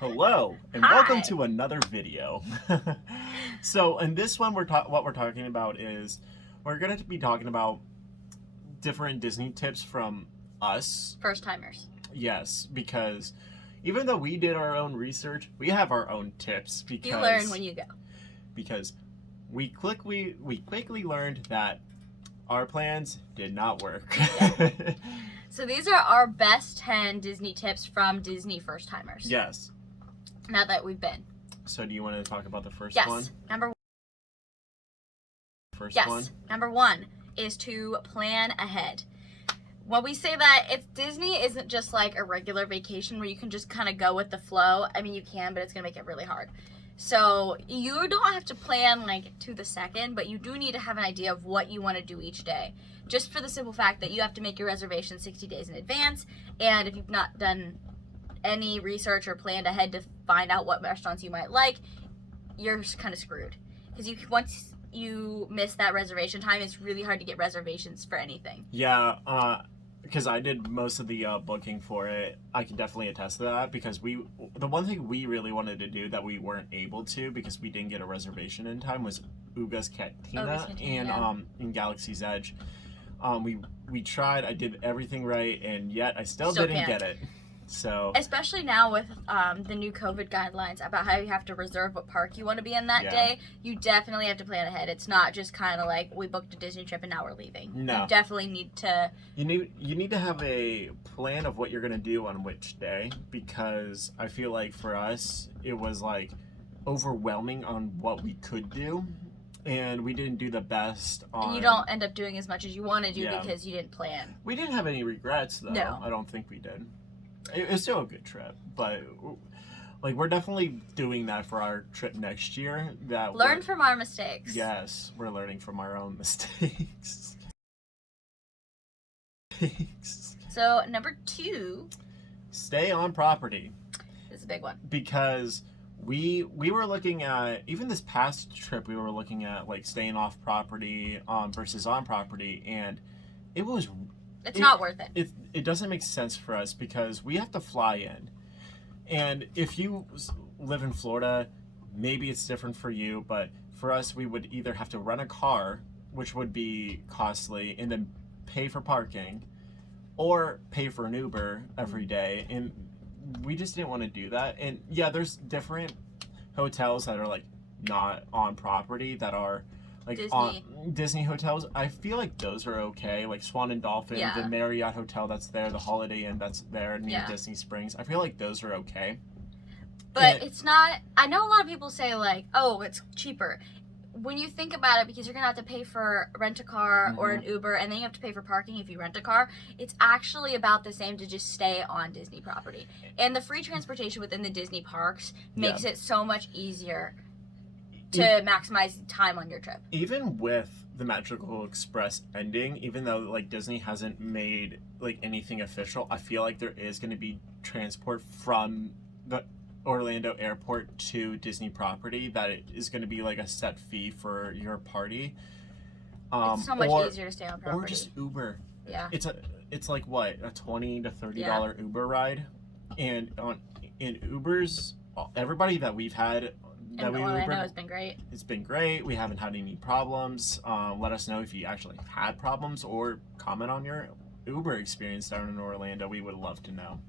Hello, and welcome to another video. So in this one, what we're talking about is we're going to be talking about different Disney tips from us. First timers. Yes, because even though we did our own research, we have our own tips because you learn when you go. Because we quickly learned that our plans did not work. Yeah. So these are our best 10 Disney tips from Disney first timers. Yes. Now that we've been. So do you want to talk about the first yes. one? Yes. Number one is to plan ahead. When we say that, Disney isn't just like a regular vacation where you can just kind of go with the flow. I mean, you can, but it's going to make it really hard. So you don't have to plan like to the second, but you do need to have an idea of what you want to do each day. Just for the simple fact that you have to make your reservation 60 days in advance. And if you've not done any research or planned ahead to find out what restaurants you might like, you're kind of screwed. Because once you miss that reservation time, it's really hard to get reservations for anything. Yeah, because I did most of the booking for it. I can definitely attest to that because the one thing we really wanted to do that we weren't able to because we didn't get a reservation in time was Uga's Cantina and in Galaxy's Edge. We tried. I did everything right, and yet I still didn't get it. So especially now with the new COVID guidelines about how you have to reserve what park you want to be in that day, you definitely have to plan ahead. It's not just kind of like we booked a Disney trip and now we're leaving. No, you definitely need to. You need to have a plan of what you're gonna do on which day, because I feel like for us it was like overwhelming on what we could do. And we didn't do the best on... And you don't end up doing as much as you want to do because you didn't plan. We didn't have any regrets, though. No. I don't think we did. It was still a good trip, but like we're definitely doing that for our trip next year. Learn from our mistakes. Yes, we're learning from our own mistakes. So, number 2. Stay on property. This is a big one. Because... We were looking at, even this past trip, we were looking at like staying off property versus on property, and it's not worth it. It doesn't make sense for us because we have to fly in, and if you live in Florida, maybe it's different for you, but for us, we would either have to rent a car, which would be costly, and then pay for parking, or pay for an Uber every day, and we just didn't want to do that. And yeah, there's different hotels that are like not on property that are like Disney hotels. I feel like those are okay, like Swan and Dolphin, the Marriott Hotel that's there, the Holiday Inn that's there near Disney Springs. I feel like those are okay, but it's not. I know a lot of people say like, oh, it's cheaper. When you think about it, because you're gonna have to pay for rent a car or an Uber, and then you have to pay for parking if you rent a car, it's actually about the same to just stay on Disney property. And the free transportation within the Disney parks makes it so much easier to maximize time on your trip. Even with the Magical Express ending, even though like Disney hasn't made like anything official, I feel like there is gonna be transport from the Orlando airport to Disney property that it is going to be like a set fee for your party. It's so much easier to stay on property. Or just Uber. Yeah. It's like what, a $20 to $30 Uber ride, and in Ubers, everybody that we've had that we Orlando has been great. It's been great. We haven't had any problems. Let us know if you actually had problems, or comment on your Uber experience down in Orlando. We would love to know.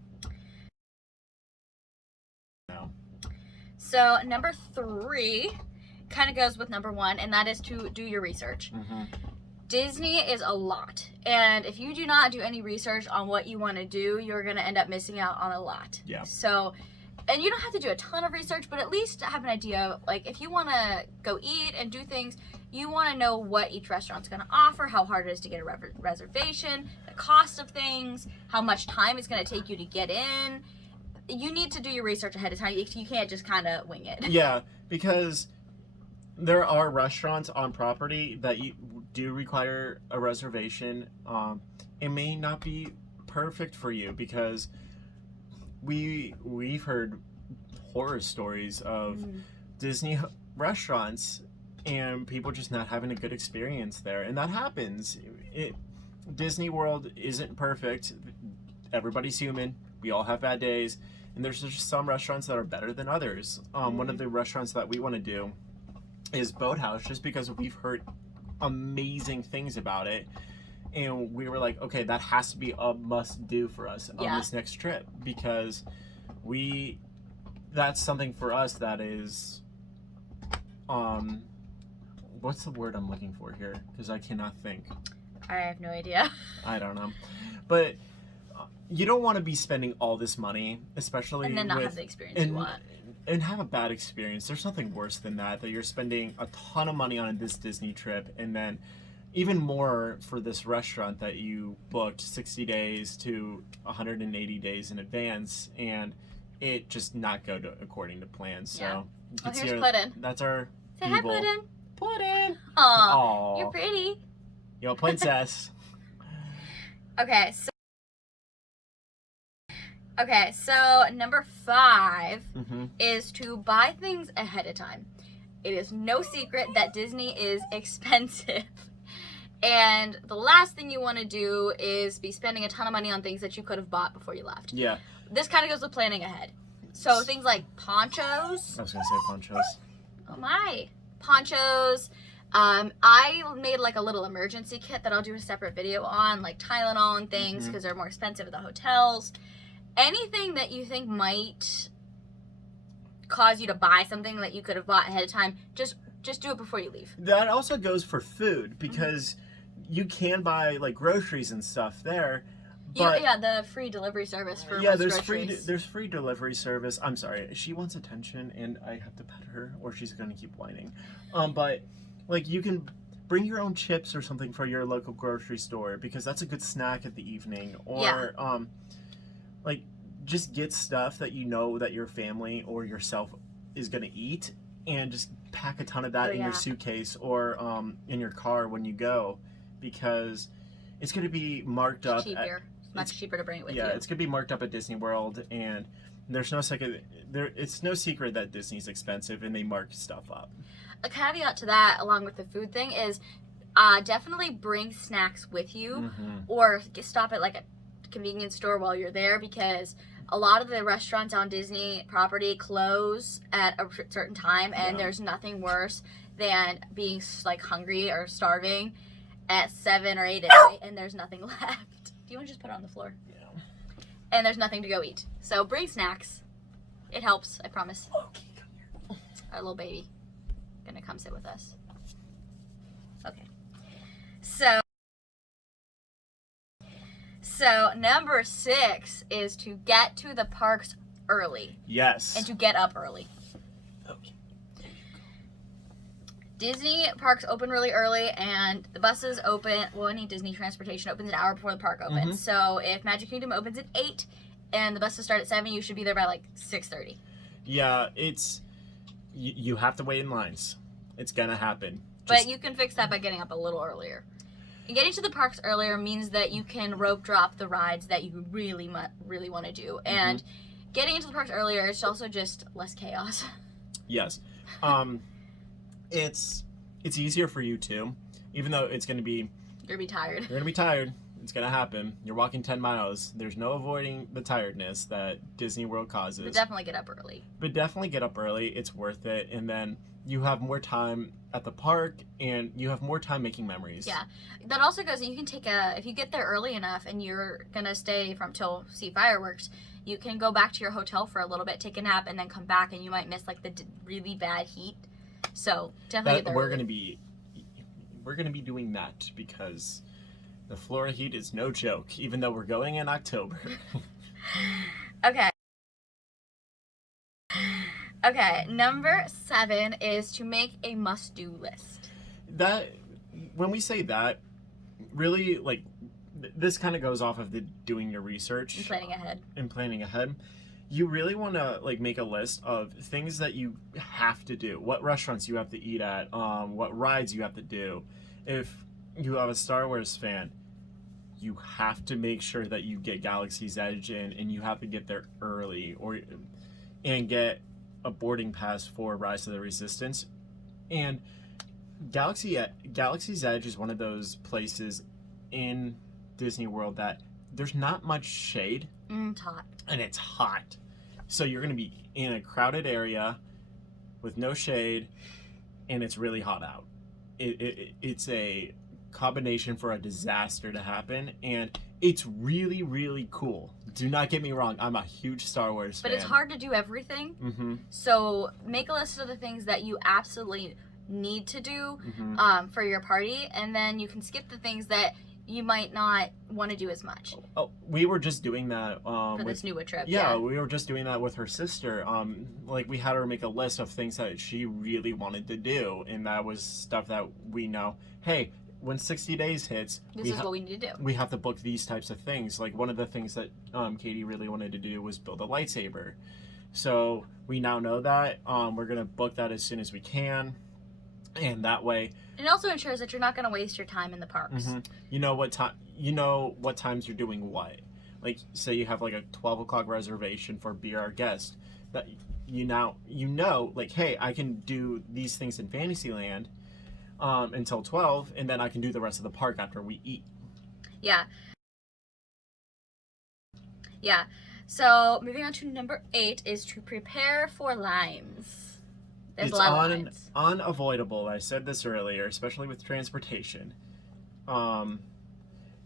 So number 3 kind of goes with number 1, and that is to do your research. Disney is a lot, and if you do not do any research on what you want to do, you're going to end up missing out on a lot. Yeah. So, and you don't have to do a ton of research, but at least have an idea. Like if you want to go eat and do things, you want to know what each restaurant's going to offer, how hard it is to get a reservation, the cost of things, how much time it's going to take you to get in. You need to do your research ahead of time. You can't just kind of wing it. Yeah, because there are restaurants on property that you do require a reservation. It may not be perfect for you because we've heard horror stories of Disney restaurants and people just not having a good experience there, and that happens. Disney World isn't perfect. Everybody's human. We all have bad days. and there's just some restaurants that are better than others. One of the restaurants that we want to do is Boathouse, just because we've heard amazing things about it, and we were like, okay, that has to be a must do for us on this next trip, because that's something for us that is what's the word I'm looking for here, because I cannot think. I have no idea. I don't know, but you don't want to be spending all this money, especially and then not have the experience you want, and have a bad experience. There's nothing worse than that you're spending a ton of money on this Disney trip, and then even more for this restaurant that you booked 60 days to 180 days in advance, and it just not go according to plan. So here's Puddin'. That's our Say hi, Puddin'. Puddin'. Aw, you're pretty. Yo, princess. Okay, so number 5 is to buy things ahead of time. It is no secret that Disney is expensive. And the last thing you want to do is be spending a ton of money on things that you could have bought before you left. Yeah. This kind of goes with planning ahead. So things like ponchos. I was going to say ponchos. Oh my. Ponchos. I made like a little emergency kit that I'll do a separate video on, like Tylenol and things, because they're more expensive at the hotels. Anything that you think might cause you to buy something that you could have bought ahead of time, just do it before you leave. That also goes for food, because you can buy like groceries and stuff there. But the free delivery service for there's groceries. there's free delivery service. I'm sorry, she wants attention, and I have to pet her, or she's gonna keep whining. But like, you can bring your own chips or something for your local grocery store, because that's a good snack at the evening. Or like, just get stuff that you know that your family or yourself is gonna eat, and just pack a ton of that in your suitcase or in your car when you go, because it's gonna be marked up. Much cheaper to bring it with you. Yeah, it's gonna be marked up at Disney World, and there's no second. It's no secret that Disney's expensive, and they mark stuff up. A caveat to that, along with the food thing, is definitely bring snacks with you, or stop at like a convenience store while you're there, because a lot of the restaurants on Disney property close at a certain time, and there's nothing worse than being like hungry or starving at 7 or 8 at night, and there's nothing left. Do you want to just put it on the floor? Yeah. And there's nothing to go eat. So bring snacks. It helps, I promise. Okay, come here. Our little baby gonna come sit with us. Okay. So number 6 is to get to the parks early. Yes. And to get up early. Okay. Disney parks open really early, and the buses open, well, any Disney transportation opens an hour before the park opens. So if Magic Kingdom opens at 8 and the buses start at 7, you should be there by like 6:30. Yeah, you have to wait in lines. It's gonna happen. But you can fix that by getting up a little earlier. And getting to the parks earlier means that you can rope drop the rides that you really want to do. And getting into the parks earlier, it's also just less chaos. Yes. It's easier for you too, even though it's going to be... You're going to be tired. You're going to be tired. It's going to happen. You're walking 10 miles. There's no avoiding the tiredness that Disney World causes. But definitely get up early. It's worth it. And then you have more time at the park, and you have more time making memories. Yeah. That also goes, you can take if you get there early enough and you're going to stay till see fireworks, you can go back to your hotel for a little bit, take a nap, and then come back, and you might miss like the really bad heat. So definitely get there we're gonna be doing that, because the Florida heat is no joke, even though we're going in October. Okay, number 7 is to make a must-do list. That, when we say that, really, like, this kind of goes off of the doing your research and planning ahead. You really want to like make a list of things that you have to do, what restaurants you have to eat at, what rides you have to do. If you have a Star Wars fan, you have to make sure that you get Galaxy's Edge in, and you have to get there early, and get a boarding pass for Rise of the Resistance. And Galaxy's Edge is one of those places in Disney World that there's not much shade. It's hot. And it's hot. So you're going to be in a crowded area with no shade, and it's really hot out. It's a combination for a disaster to happen, and it's really, really cool. Do not get me wrong, I'm a huge Star Wars But fan. it's hard to do everything. Mm-hmm. So make a list of the things that you absolutely need to do for your party, and then you can skip the things that you might not want to do as much. Oh, we were just doing that for this new trip. Yeah, we were just doing that with her sister. Like we had her make a list of things that she really wanted to do, and that was stuff that we know. Hey, when 60 days hits, this is what we need to do. We have to book these types of things. Like one of the things that Katie really wanted to do was build a lightsaber. So we now know that. We're gonna book that as soon as we can, and that way. It also ensures that you're not going to waste your time in the parks. You know what time. You know what times you're doing what. Like say you have like a 12 o'clock reservation for Be Our Guest. That you know like hey, I can do these things in Fantasyland until 12, and then I can do the rest of the park after we eat. Yeah. So moving on to number 8 is to prepare for lines. There's a lot of lines. Unavoidable. I said this earlier, especially with transportation,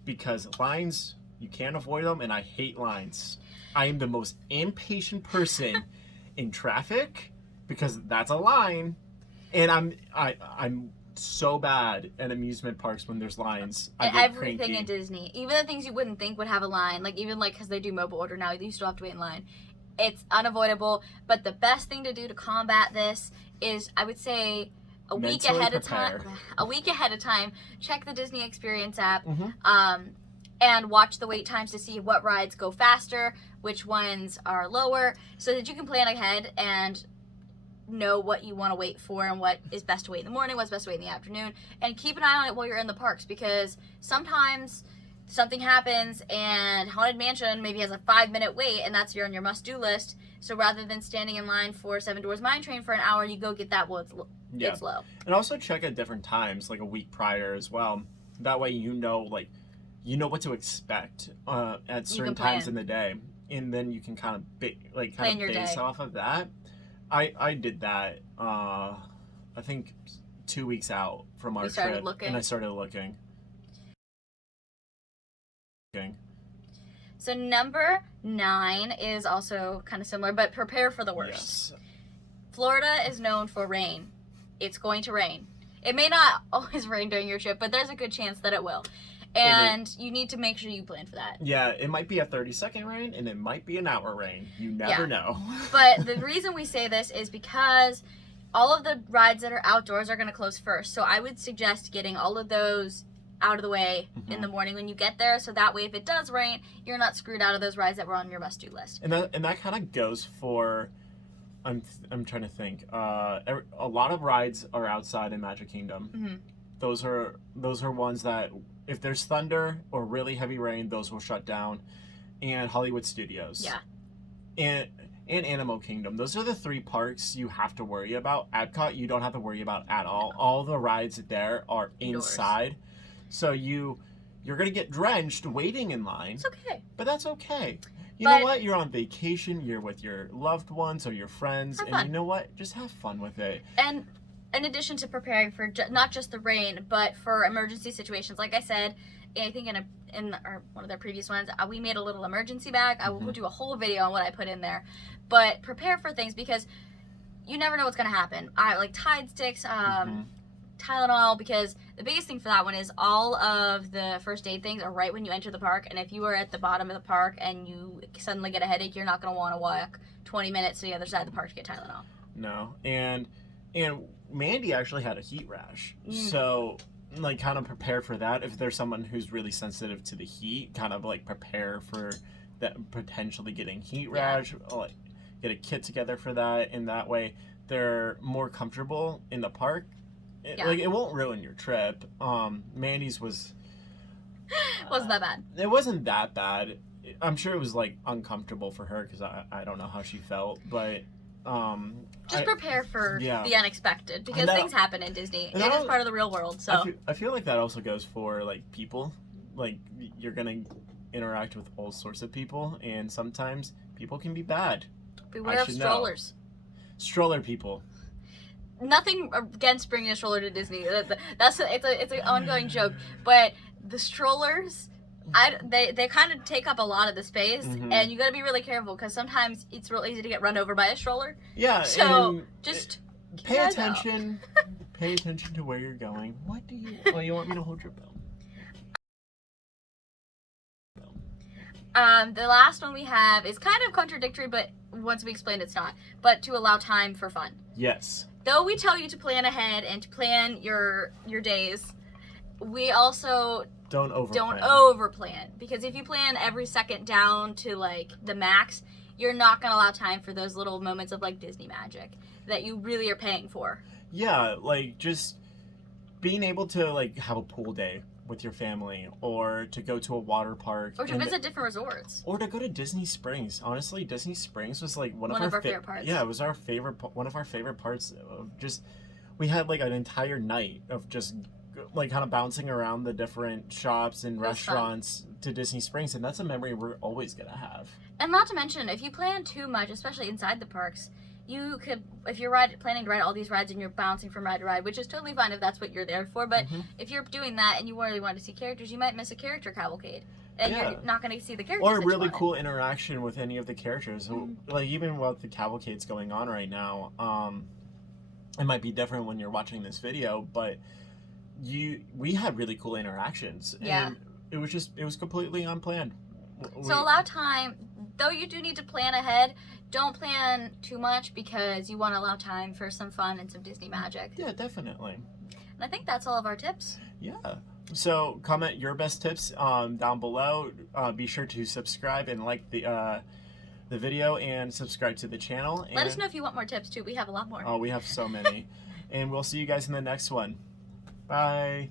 because lines, you can't avoid them, and I hate lines. I am the most impatient person in traffic because that's a line, and I'm so bad at amusement parks when there's lines. Everything cranky. In Disney, even the things you wouldn't think would have a line, like even like because they do mobile order now, you still have to wait in line. It's unavoidable, but the best thing to do to combat this is, I would say, a week ahead of time, check the Disney Experience app, and watch the wait times to see what rides go faster, which ones are lower, so that you can plan ahead and know what you want to wait for and what is best to wait in the morning, what's best to wait in the afternoon, and keep an eye on it while you're in the parks, because sometimes something happens and Haunted Mansion maybe has a 5-minute wait, and that's on your must-do list. So rather than standing in line for Seven Dwarfs Mine Train for an hour, you go get that while it's low. And also check at different times, like a week prior as well. That way you know what to expect at certain times in the day, and then you can kind of base off of that. I did that. I think 2 weeks out from our trip, and I started looking. So number 9 is also kind of similar, but prepare for the worst. Yes. Florida is known for rain. It's going to rain. It may not always rain during your trip, but there's a good chance that it will. And you need to make sure you plan for that. Yeah, it might be a 30-second rain, and it might be an hour rain. You never know. But the reason we say this is because all of the rides that are outdoors are going to close first. So I would suggest getting all of those out of the way in the morning when you get there, so that way if it does rain, you're not screwed out of those rides that were on your must-do list. And that kind of goes for, I'm trying to think. A lot of rides are outside in Magic Kingdom. Those are ones that if there's thunder or really heavy rain, those will shut down. And Hollywood Studios. Yeah. And Animal Kingdom. Those are the 3 parks you have to worry about. Epcot, you don't have to worry about at all. All the rides there are inside. So you're going to get drenched waiting in line. It's okay. But that's okay. You know what? You're on vacation. You're with your loved ones or your friends. And you know what? Just have fun with it. And in addition to preparing for not just the rain, but for emergency situations, like I said, I think in one of their previous ones, we made a little emergency bag. I will do a whole video on what I put in there. But prepare for things because you never know what's going to happen. I like Tide sticks, Tylenol, because the biggest thing for that one is all of the first aid things are right when you enter the park, and if you are at the bottom of the park and you suddenly get a headache, you're not going to want to walk 20 minutes to the other side of the park to get Tylenol. No. And Mandy actually had a heat rash. So like kind of prepare for that. If there's someone who's really sensitive to the heat, kind of like prepare for that potentially getting heat rash, like get a kit together for that, and that way they're more comfortable in the park. Like it won't ruin your trip. Mandy's wasn't that bad. It wasn't that bad. I'm sure it was like uncomfortable for her because I don't know how she felt, but just prepare for the unexpected because things happen in Disney. It is part of the real world. So I feel like that also goes for like people. Like you're gonna interact with all sorts of people, and sometimes people can be bad. Beware of should know. strollers. Stroller people. Nothing against bringing a stroller to Disney. It's an ongoing joke. But the strollers, they kind of take up a lot of the space, and you got to be really careful because sometimes it's real easy to get run over by a stroller. Yeah. So just pay attention. Pay attention to where you're going. What do you? Oh, you want me to hold your bell? The last one we have is kind of contradictory, but once we explain it's not. But to allow time for fun. Yes. Though we tell you to plan ahead and to plan your days, we also don't overplan. Because if you plan every second down to like the max, you're not gonna allow time for those little moments of like Disney magic that you really are paying for. Yeah, like just being able to like have a pool day with your family, or to go to a water park, or to visit different resorts, or to go to Disney Springs. Honestly, Disney Springs was like one of our favorite parts. Yeah, it was one of our favorite parts. Of just we had like an entire night of just like kind of bouncing around the different shops and restaurants to Disney Springs, and that's a memory we're always gonna have. And not to mention, if you plan too much, especially inside the parks, you could, if you're planning to ride all these rides and you're bouncing from ride to ride, which is totally fine if that's what you're there for, but if you're doing that and you really want to see characters, you might miss a character cavalcade. And you're not going to see the characters. Or a really cool interaction with any of the characters. Like, even while the cavalcade's going on right now, it might be different when you're watching this video, but we had really cool interactions. Yeah. And it was completely unplanned. So allow time, though you do need to plan ahead, don't plan too much because you want to allow time for some fun and some Disney magic. Yeah, definitely. And I think that's all of our tips. Yeah. So comment your best tips down below. Be sure to subscribe and like the video and subscribe to the channel. And let us know if you want more tips too. We have a lot more. Oh, we have so many. And we'll see you guys in the next one. Bye.